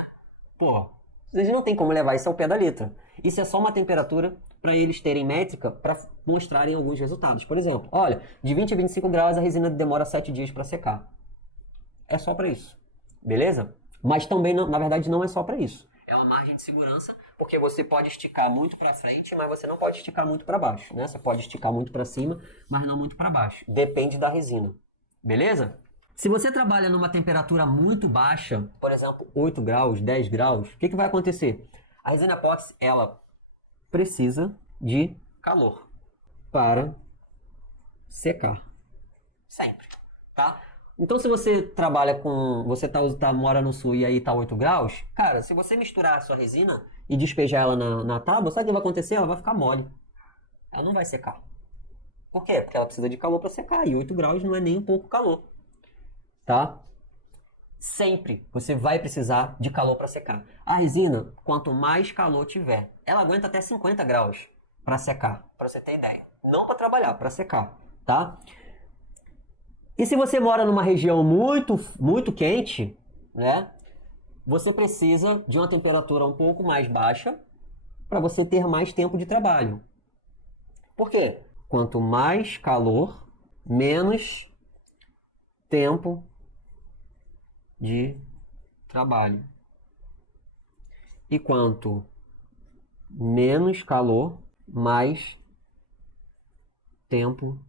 Pô, vocês não tem como levar isso ao pé da letra. Isso é só uma temperatura para eles terem métrica para mostrarem alguns resultados. Por exemplo, olha, de 20 a 25 graus a resina demora 7 dias para secar. É só para isso. Beleza? Mas também, na verdade, não é só para isso. É uma margem de segurança, porque você pode esticar muito para frente, mas você não pode esticar muito para baixo, né? Você pode esticar muito para cima, mas não muito para baixo. Depende da resina. Beleza? Se você trabalha numa temperatura muito baixa, por exemplo, 8 graus, 10 graus, o que vai acontecer? A resina epóxi, ela precisa de calor para secar. Sempre, tá? Então, se você trabalha com... Você mora no sul e aí tá 8 graus, cara, se você misturar a sua resina e despejar ela na tábua, sabe o que vai acontecer? Ela vai ficar mole. ela não vai secar. Por quê? Porque ela precisa de calor para secar, e 8 graus não é nem um pouco calor, tá? Sempre você vai precisar de calor para secar. A resina, quanto mais calor tiver, ela aguenta até 50 graus para secar, para você ter ideia. Não para trabalhar, para secar, tá? E se você mora numa região muito quente, né? Você precisa de uma temperatura um pouco mais baixa para você ter mais tempo de trabalho. Por quê? Quanto mais calor, menos tempo de trabalho. E quanto menos calor, mais tempo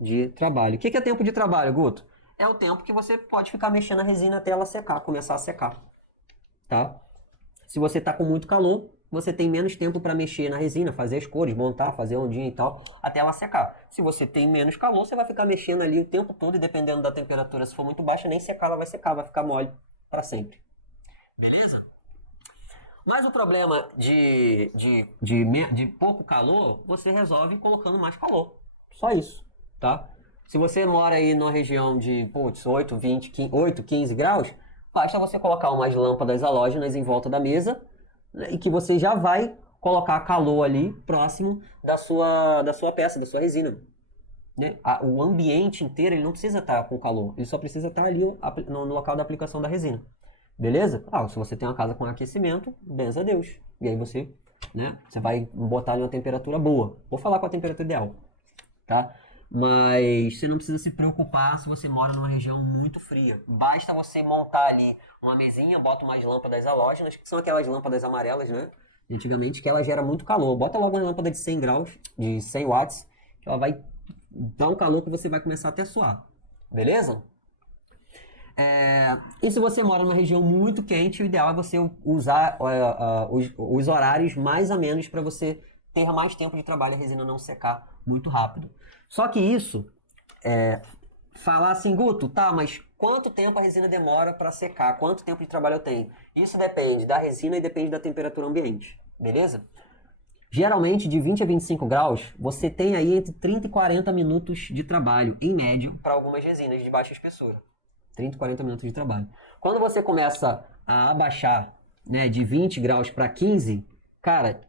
de trabalho. O que é tempo de trabalho, Guto? É o tempo que você pode ficar mexendo a resina até ela secar, começar a secar. Tá? Se você está com muito calor, você tem menos tempo para mexer na resina, fazer as cores, montar, fazer ondinha e tal, até ela secar. Se você tem menos calor, você vai ficar mexendo ali o tempo todo e dependendo da temperatura, se for muito baixa, nem secar, ela vai secar, vai ficar mole para sempre. Beleza? Mas o problema de pouco calor, você resolve colocando mais calor. Só isso, tá? Se você mora aí numa região de 8, 15 graus, basta você colocar umas lâmpadas halógenas em volta da mesa, né, e que você já vai colocar calor ali próximo da sua peça, da sua resina. Né? O ambiente inteiro ele não precisa estar com calor, ele só precisa estar ali no local da aplicação da resina. Beleza? Se você tem uma casa com aquecimento, benza a Deus. E aí você, né, você vai botar ali uma temperatura boa. Vou falar com a temperatura ideal, tá? Mas você não precisa se preocupar se você mora numa região muito fria. Basta você montar ali uma mesinha, bota umas lâmpadas halógenas, que são aquelas lâmpadas amarelas, né? Antigamente, que ela gera muito calor. Bota logo uma lâmpada de 100 graus, de 100 watts, que ela vai dar um calor que você vai começar até a suar. Beleza? E se você mora numa região muito quente, o ideal é você usar os horários mais ou menos para você ter mais tempo de trabalho e a resina não secar muito rápido. Só que isso, falar assim, Guto, tá, mas quanto tempo a resina demora para secar? Quanto tempo de trabalho eu tenho? Isso depende da resina e depende da temperatura ambiente, beleza? Geralmente, de 20 a 25 graus, você tem aí entre 30 e 40 minutos de trabalho, em médio, para algumas resinas de baixa espessura. 30 e 40 minutos de trabalho. Quando você começa a abaixar, né, de 20 graus para 15, cara,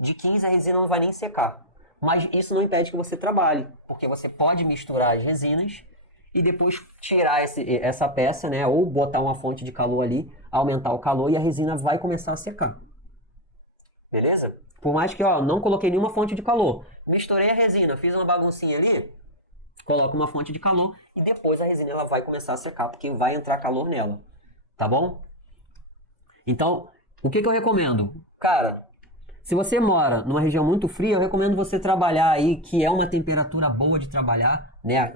de 15 a resina não vai nem secar. Mas isso não impede que você trabalhe, porque você pode misturar as resinas e depois tirar essa peça, né, ou botar uma fonte de calor ali, aumentar o calor e a resina vai começar a secar. Beleza? Por mais que, não coloquei nenhuma fonte de calor, misturei a resina, fiz uma baguncinha ali, coloco uma fonte de calor e depois a resina ela vai começar a secar, porque vai entrar calor nela. Tá bom? Então, o que eu recomendo? Cara, se você mora numa região muito fria, eu recomendo você trabalhar aí, que é uma temperatura boa de trabalhar, né?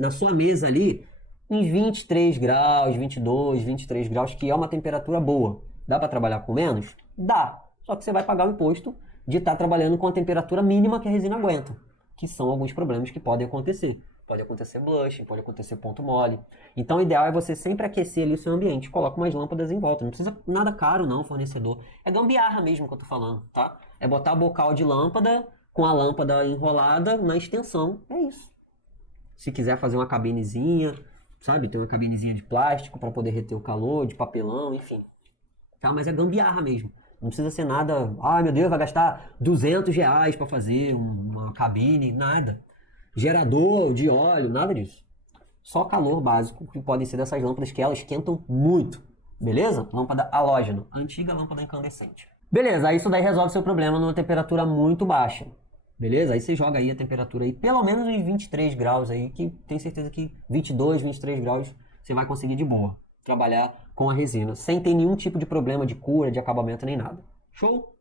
Na sua mesa ali, em 23 graus, 22, 23 graus, que é uma temperatura boa. Dá para trabalhar com menos? Dá. Só que você vai pagar o imposto de estar trabalhando com a temperatura mínima que a resina aguenta, que são alguns problemas que podem acontecer. Pode acontecer blushing, pode acontecer ponto mole. Então o ideal é você sempre aquecer ali o seu ambiente. Coloca umas lâmpadas em volta. Não precisa nada caro não, fornecedor. É gambiarra mesmo que eu tô falando, tá? É botar bocal de lâmpada com a lâmpada enrolada na extensão. É isso. Se quiser fazer uma cabinezinha, sabe? Tem uma cabinezinha de plástico para poder reter o calor, de papelão, enfim. Tá? Mas é gambiarra mesmo. Não precisa ser nada... Ai, meu Deus, vai gastar R$200 para fazer uma cabine, nada. Gerador de óleo, nada disso. Só calor básico, que podem ser dessas lâmpadas que elas esquentam muito. Beleza? Lâmpada halógena, antiga lâmpada incandescente. Beleza, aí isso daí resolve seu problema numa temperatura muito baixa. Beleza? Aí você joga aí a temperatura aí, pelo menos uns 23 graus aí, que tem certeza que 22, 23 graus você vai conseguir de boa trabalhar com a resina, sem ter nenhum tipo de problema de cura, de acabamento, nem nada. Show?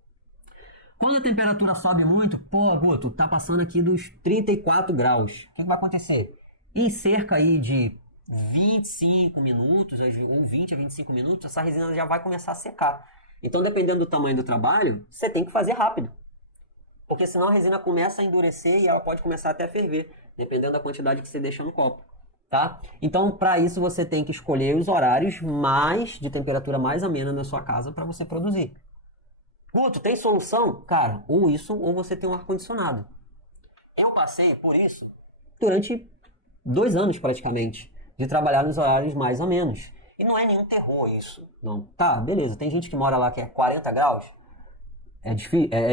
Quando a temperatura sobe muito, Guto, tá passando aqui dos 34 graus. O que vai acontecer? Em cerca aí de 25 minutos, ou 20 a 25 minutos, essa resina já vai começar a secar. Então, dependendo do tamanho do trabalho, você tem que fazer rápido. Porque senão a resina começa a endurecer e ela pode começar até a ferver, dependendo da quantidade que você deixa no copo. Tá? Então, para isso, você tem que escolher os horários de temperatura mais amena na sua casa para você produzir. Guto, tem solução? Cara, ou isso ou você tem um ar-condicionado. Eu passei por isso durante 2 anos praticamente, de trabalhar nos horários mais ou menos. E não é nenhum terror isso, não. Tá, beleza, tem gente que mora lá que é 40 graus, é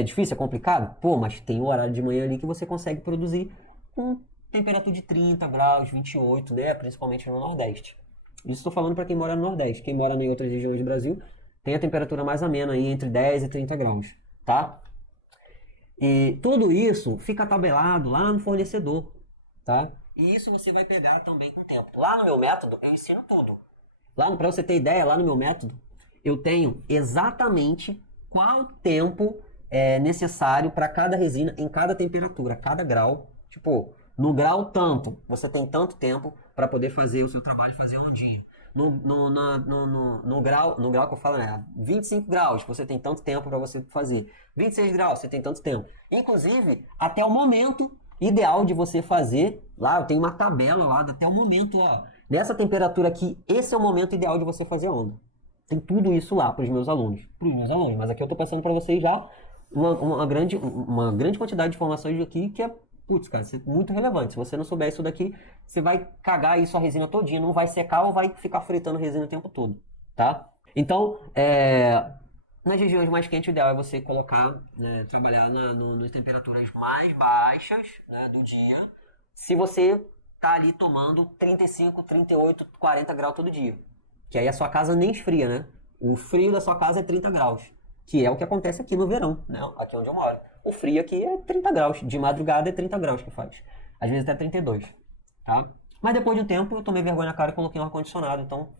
difícil, é complicado? Pô, mas tem o horário de manhã ali que você consegue produzir com temperatura de 30 graus, 28, né? Principalmente no Nordeste. Isso estou falando para quem mora no Nordeste. Quem mora em outras regiões do Brasil tem a temperatura mais amena aí entre 10 e 30 graus, tá? E tudo isso fica tabelado lá no fornecedor, tá? E isso você vai pegar também com o tempo. Lá no meu método eu ensino tudo. Lá, para você ter ideia, lá no meu método eu tenho exatamente qual tempo é necessário para cada resina em cada temperatura, cada grau. Tipo, no grau tanto, você tem tanto tempo para poder fazer o seu trabalho e fazer ondinha. No grau que eu falo, né? 25 graus, você tem tanto tempo para você fazer. 26 graus, você tem tanto tempo. Inclusive, até o momento ideal de você fazer, lá eu tenho uma tabela lá, até o momento, ó. Nessa temperatura aqui, esse é o momento ideal de você fazer onda. Tem tudo isso lá para os meus alunos. Mas aqui eu estou passando para vocês já uma grande quantidade de informações aqui que é, putz, cara, muito relevante. Se você não souber isso daqui, você vai cagar aí sua resina todinha, não vai secar ou vai ficar fritando resina o tempo todo, tá? Então, nas regiões mais quentes, o ideal é você colocar, né, trabalhar nas temperaturas mais baixas, né, do dia, se você tá ali tomando 35, 38, 40 graus todo dia. Que aí a sua casa nem esfria, né? O frio da sua casa é 30 graus. Que é o que acontece aqui no verão, né? Aqui onde eu moro. O frio aqui é 30 graus. De madrugada é 30 graus que faz. Às vezes até 32, tá? Mas depois de um tempo eu tomei vergonha na cara e coloquei um ar-condicionado. Então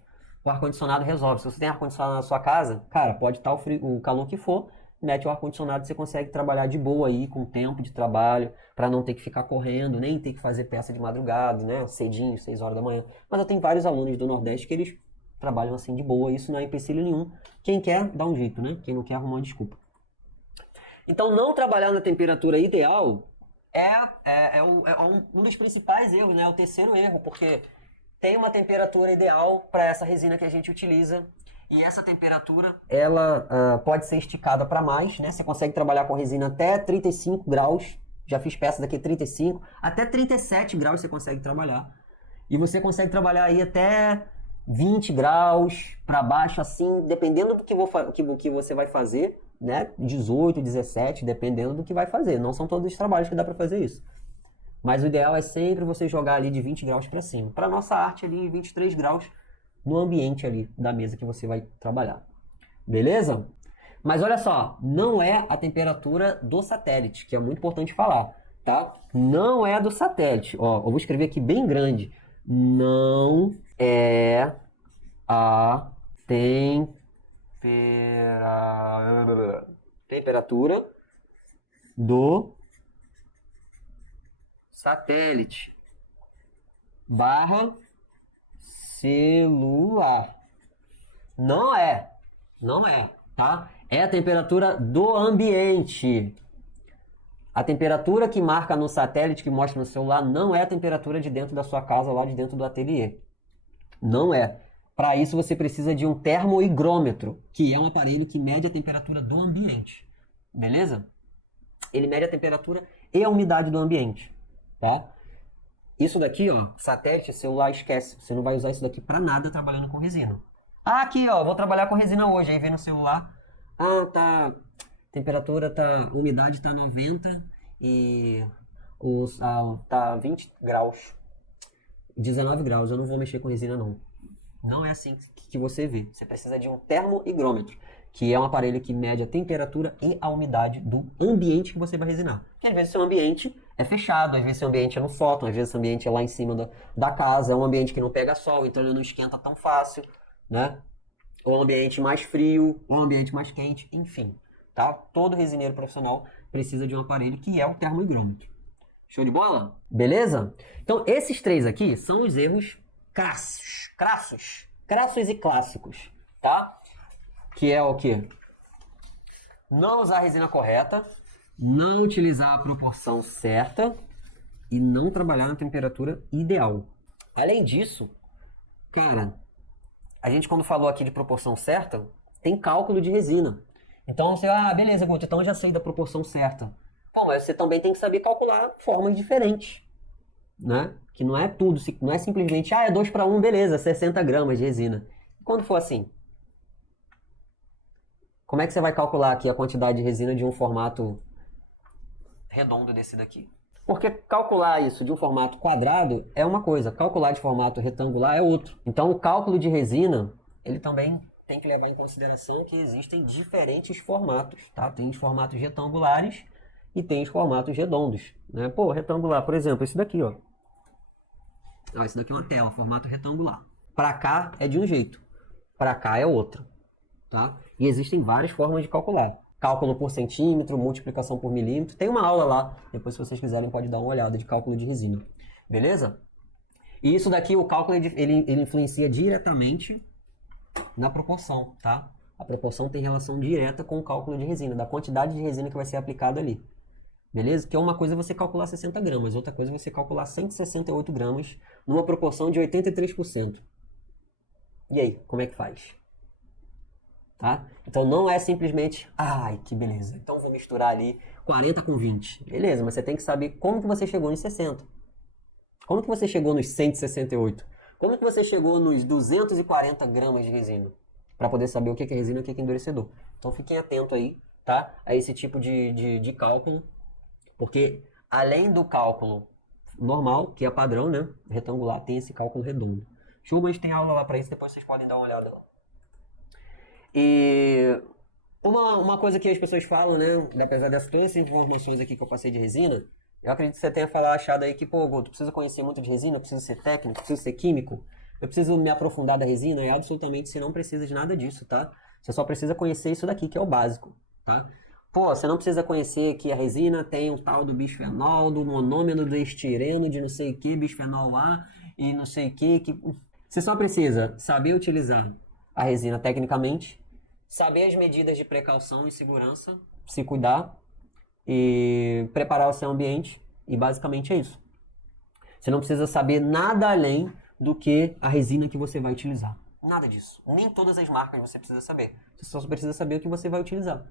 o ar-condicionado resolve. Se você tem ar-condicionado na sua casa, cara, pode estar o calor que for, mete o ar-condicionado e você consegue trabalhar de boa aí, com tempo de trabalho, para não ter que ficar correndo, nem ter que fazer peça de madrugada, né? Cedinho, 6 horas da manhã. Mas eu tenho vários alunos do Nordeste que eles trabalham assim de boa, isso não é empecilho nenhum. Quem quer, dá um jeito, né? Quem não quer, arruma uma desculpa. Então, não trabalhar na temperatura ideal é um dos principais erros, né? É o terceiro erro, porque tem uma temperatura ideal para essa resina que a gente utiliza, e essa temperatura, ela pode ser esticada para mais, né? Você consegue trabalhar com resina até 35 graus, já fiz peças daqui 35, até 37 graus você consegue trabalhar. E você consegue trabalhar aí até 20 graus para baixo, assim, dependendo do que você vai fazer, né? 18, 17, dependendo do que vai fazer. Não são todos os trabalhos que dá para fazer isso. Mas o ideal é sempre você jogar ali de 20 graus para cima. Para nossa arte ali, 23 graus no ambiente ali da mesa que você vai trabalhar. Beleza? Mas olha só, não é a temperatura do satélite, que é muito importante falar, tá? Não é do satélite. Ó, eu vou escrever aqui bem grande. Não é a temperatura do satélite / celular. Não é, tá? É a temperatura do ambiente. A temperatura que marca no satélite, que mostra no celular, não é a temperatura de dentro da sua casa, lá de dentro do ateliê. Não é. Para isso você precisa de um termohigrômetro, que é um aparelho que mede a temperatura do ambiente. Beleza? Ele mede a temperatura e a umidade do ambiente, tá? Isso daqui, ó, satélite, celular, esquece. Você não vai usar isso daqui para nada trabalhando com resina. Ah, aqui, ó, vou trabalhar com resina hoje. Aí vem no celular. Ah, tá. Temperatura tá. Umidade tá 90 e. Tá 20 graus. 19 graus. Eu não vou mexer com resina, não. Não é assim que você vê. Você precisa de um termohigrômetro, que é um aparelho que mede a temperatura e a umidade do ambiente que você vai resinar. Porque às vezes seu ambiente é fechado, às vezes seu ambiente é no sótão, às vezes seu ambiente é lá em cima da casa, é um ambiente que não pega sol, então ele não esquenta tão fácil, né? Ou um ambiente mais frio, ou um ambiente mais quente, enfim, tá? Todo resineiro profissional precisa de um aparelho que é o termohigrômetro. Show de bola? Beleza? Então esses três aqui são os erros crassos e clássicos, tá? Que é o quê? Não usar a resina correta, não utilizar a proporção certa e não trabalhar na temperatura ideal. Além disso, cara, a gente quando falou aqui de proporção certa, tem cálculo de resina. Então você, beleza, Guto, então eu já sei da proporção certa. Pô, mas você também tem que saber calcular formas diferentes, né? Que não é tudo, não é simplesmente, é 2:1, beleza, 60 gramas de resina. E quando for assim, como é que você vai calcular aqui a quantidade de resina de um formato redondo desse daqui? Porque calcular isso de um formato quadrado é uma coisa, calcular de formato retangular é outro. Então o cálculo de resina, ele também tem que levar em consideração que existem diferentes formatos, tá? Tem os formatos retangulares e tem os formatos redondos, né? Pô, retangular, por exemplo, esse daqui, ó. Esse daqui é uma tela, formato retangular. Para cá é de um jeito, para cá é outro, tá? E existem várias formas de calcular. Cálculo por centímetro, multiplicação por milímetro. Tem uma aula lá, depois se vocês quiserem pode dar uma olhada de cálculo de resina. Beleza? E isso daqui, o cálculo, ele influencia diretamente na proporção, tá? A proporção tem relação direta com o cálculo de resina, da quantidade de resina que vai ser aplicada ali. Beleza? Que é uma coisa você calcular 60 gramas, outra coisa é você calcular 168 gramas numa proporção de 83%. E aí, como é que faz? Tá? Então não é simplesmente, que beleza, então vou misturar ali 40 com 20. Beleza, mas você tem que saber como que você chegou nos 60. Como que você chegou nos 168? Como que você chegou nos 240 gramas de resina? Para poder saber o que é resina e o que é endurecedor. Então fiquem atentos aí, tá? A esse tipo de cálculo, porque além do cálculo normal, que é padrão, né? Retangular, tem esse cálculo redondo. Show, mas tem aula lá para isso, depois vocês podem dar uma olhada lá. E uma coisa que as pessoas falam, né? Apesar dessas todas essas informações aqui que eu passei de resina, eu acredito que você tenha achado aí que, pô, Guto, eu preciso conhecer muito de resina, eu preciso ser técnico, eu preciso ser químico, eu preciso me aprofundar da resina, e absolutamente você não precisa de nada disso, tá? Você só precisa conhecer isso daqui, que é o básico, tá? Pô, você não precisa conhecer que a resina tem um tal do bisfenol, do monômero do estireno, de não sei o que, bisfenol A, e não sei o que... Você só precisa saber utilizar a resina tecnicamente, saber as medidas de precaução e segurança, se cuidar e preparar o seu ambiente, e basicamente é isso. Você não precisa saber nada além do que a resina que você vai utilizar. Nada disso. Nem todas as marcas você precisa saber. Você só precisa saber o que você vai utilizar,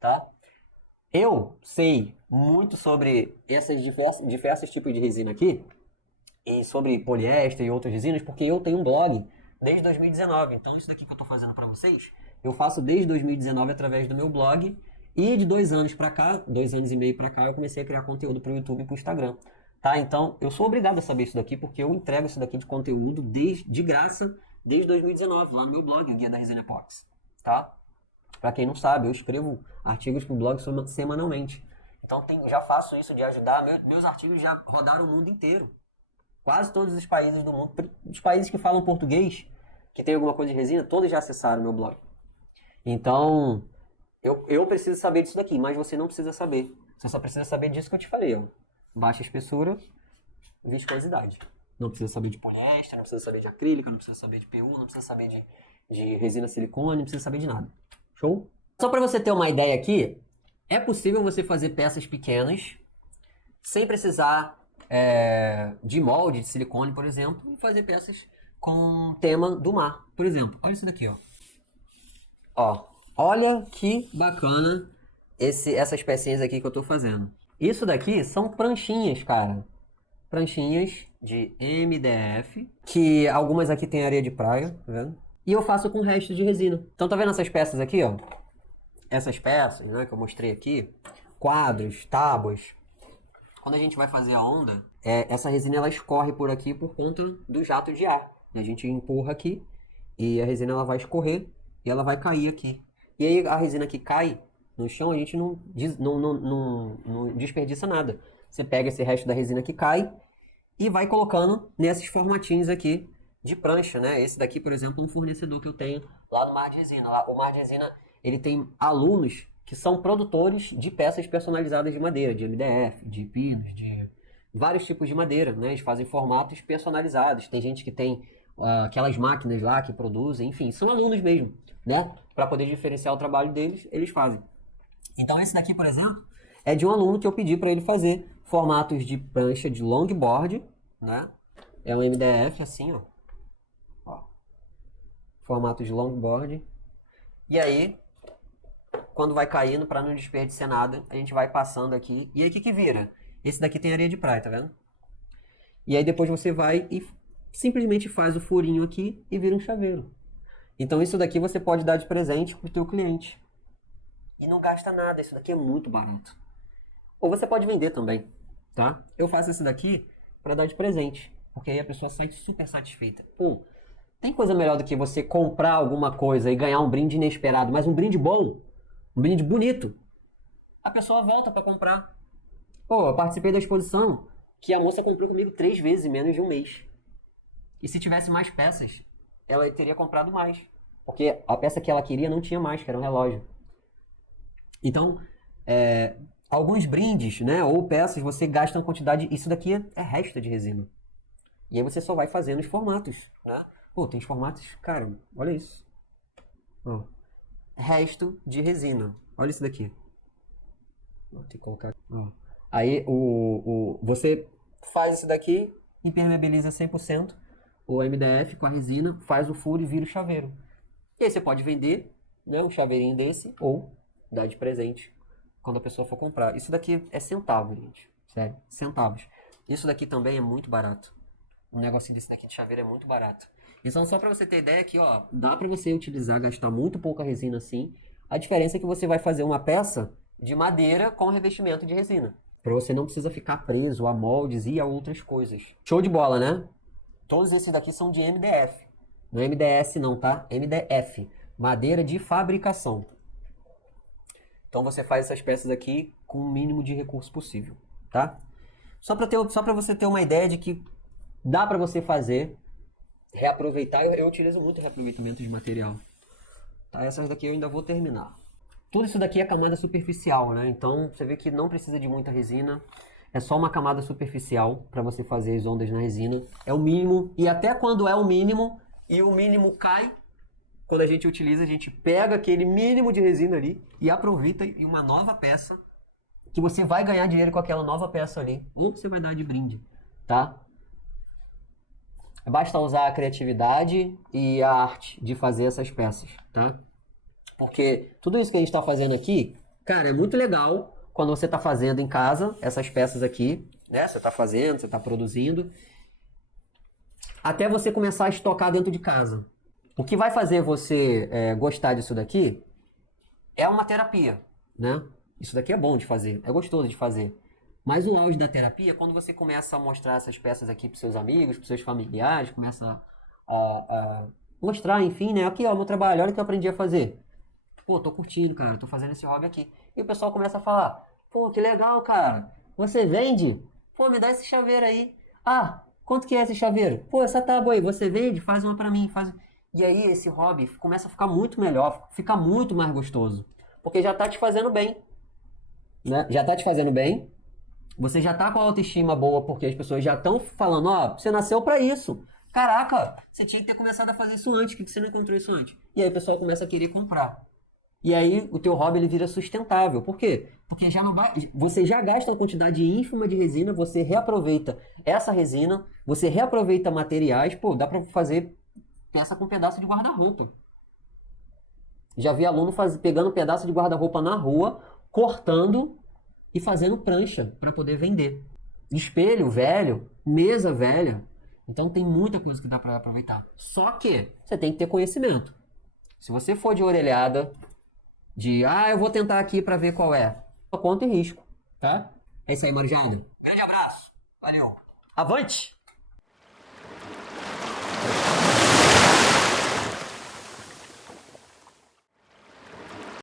tá? Eu sei muito sobre esses diversos tipos de resina aqui, e sobre poliéster e outras resinas, porque eu tenho um blog desde 2019. Então isso daqui que eu estou fazendo para vocês, eu faço desde 2019 através do meu blog. E de 2 anos para cá, 2 anos e meio para cá, eu comecei a criar conteúdo para o YouTube e para o Instagram. Tá? Então eu sou obrigado a saber isso daqui, porque eu entrego isso daqui de conteúdo de graça desde 2019, lá no meu blog, o Guia da Resina Epox. Tá? Para quem não sabe, eu escrevo artigos para o blog semanalmente. Então já faço isso de ajudar. Meus artigos já rodaram o mundo inteiro. Quase todos os países do mundo, os países que falam português, que tem alguma coisa de resina, todos já acessaram meu blog. Então, eu preciso saber disso daqui, mas você não precisa saber. Você só precisa saber disso que eu te falei, ó. Baixa espessura, viscosidade. Não precisa saber de poliéster, não precisa saber de acrílica, não precisa saber de PU, não precisa saber de resina silicone, não precisa saber de nada. Show? Só para você ter uma ideia aqui, é possível você fazer peças pequenas sem precisar de molde de silicone, por exemplo, e fazer peças com tema do mar. Por exemplo, olha isso daqui, ó. Olha que bacana essas pecinhas aqui que eu tô fazendo. Isso daqui são pranchinhas, cara. Pranchinhas de MDF, que algumas aqui tem areia de praia, tá vendo? E eu faço com resto de resina. Então tá vendo essas peças aqui, ó? Essas peças, né, que eu mostrei aqui, quadros, tábuas. Quando a gente vai fazer a onda, essa resina ela escorre por aqui por conta do jato de ar. A gente empurra aqui e a resina ela vai escorrer e ela vai cair aqui. E aí a resina que cai no chão, a gente não desperdiça nada. Você pega esse resto da resina que cai e vai colocando nesses formatinhos aqui de prancha, né? Esse daqui, por exemplo, é um fornecedor que eu tenho lá no Mar de Resina. O Mar de Resina, ele tem alunos que são produtores de peças personalizadas de madeira, de MDF, de pinos, de vários tipos de madeira, né? Eles fazem formatos personalizados. Tem gente que tem aquelas máquinas lá que produzem, enfim, são alunos mesmo, né? Para poder diferenciar o trabalho deles, eles fazem. Então esse daqui, por exemplo, é de um aluno que eu pedi para ele fazer formatos de prancha de longboard, né? É um MDF assim, ó. Formato de longboard. E aí, quando vai caindo, para não desperdiçar nada, a gente vai passando aqui. E aí o que que vira? Esse daqui tem areia de praia, tá vendo? E aí depois você vai e simplesmente faz o furinho aqui e vira um chaveiro. Então isso daqui você pode dar de presente pro teu cliente. E não gasta nada, isso daqui é muito barato. Ou você pode vender também, tá? Eu faço esse daqui para dar de presente, porque aí a pessoa sai super satisfeita. Pô, tem coisa melhor do que você comprar alguma coisa e ganhar um brinde inesperado, mas um brinde bom, um brinde bonito. A pessoa volta para comprar. Pô, eu participei da exposição que a moça comprou comigo 3 vezes em menos de um mês. E se tivesse mais peças, ela teria comprado mais. Porque a peça que ela queria não tinha mais, que era um relógio. Então, alguns brindes, né, ou peças, você gasta uma quantidade... Isso daqui é resto de resina. E aí você só vai fazendo os formatos, né? Pô, tem os formatos... Cara, olha isso. Ó, resto de resina. Olha isso daqui. Vou ter que colocar... Ó. Aí você faz isso daqui, impermeabiliza 100% o MDF com a resina, faz o furo e vira o chaveiro. E aí você pode vender, né, um chaveirinho desse ou dar de presente quando a pessoa for comprar. Isso daqui é centavo, gente. Sério, centavos. Isso daqui também é muito barato. Um negocinho desse daqui de chaveiro é muito barato. Então, só para você ter ideia aqui, ó, dá para você utilizar, gastar muito pouca resina assim. A diferença é que você vai fazer uma peça de madeira com revestimento de resina. Para você não precisa ficar preso a moldes e a outras coisas. Show de bola, né? Todos esses daqui são de MDF. Não é MDS não, tá? MDF. Madeira de fabricação. Então você faz essas peças aqui com o mínimo de recurso possível, tá? Só para você ter uma ideia de que dá para você fazer, reaproveitar. Eu utilizo muito reaproveitamento de material. Tá? Essas daqui eu ainda vou terminar. Tudo isso daqui é camada superficial, né? Então você vê que não precisa de muita resina. É só uma camada superficial para você fazer as ondas na resina. É o mínimo. E até quando é o mínimo e o mínimo cai, quando a gente utiliza, a gente pega aquele mínimo de resina ali e aproveita em uma nova peça que você vai ganhar dinheiro com aquela nova peça ali. Ou você vai dar de brinde, tá? Basta usar a criatividade e a arte de fazer essas peças, tá? Porque tudo isso que a gente está fazendo aqui, cara, é muito legal quando você está fazendo em casa essas peças aqui, né? Você está fazendo, você está produzindo, até você começar a estocar dentro de casa. O que vai fazer você gostar disso daqui é uma terapia, né? Isso daqui é bom de fazer, é gostoso de fazer. Mas o auge da terapia é quando você começa a mostrar essas peças aqui para seus amigos, para seus familiares, começa a mostrar, enfim, né? Aqui, ó, meu trabalho, olha o que eu aprendi a fazer. Pô, tô curtindo, cara, tô fazendo esse hobby aqui. E o pessoal começa a falar, pô, que legal, cara, você vende? Pô, me dá esse chaveiro aí. Ah, quanto que é esse chaveiro? Pô, essa tábua aí, você vende? Faz uma pra mim, faz... E aí esse hobby começa a ficar muito melhor, fica muito mais gostoso. Porque já tá te fazendo bem, né? Já tá te fazendo bem. Você já tá com a autoestima boa porque as pessoas já estão falando, ó, você nasceu pra isso. Caraca, você tinha que ter começado a fazer isso antes, por que você não encontrou isso antes? E aí o pessoal começa a querer comprar. E aí o teu hobby ele vira sustentável. Por quê? Porque já não vai, você já gasta uma quantidade ínfima de resina, você reaproveita essa resina, você reaproveita materiais, pô, dá pra fazer peça com pedaço de guarda-roupa. Já vi aluno pegando um pedaço de guarda-roupa na rua, cortando e fazendo prancha para poder vender. Espelho velho, mesa velha. Então tem muita coisa que dá para aproveitar. Só que você tem que ter conhecimento. Se você for de orelhada, eu vou tentar aqui para ver qual é, conta e risco, tá? É isso aí, Marijada. Grande abraço. Valeu. Avante!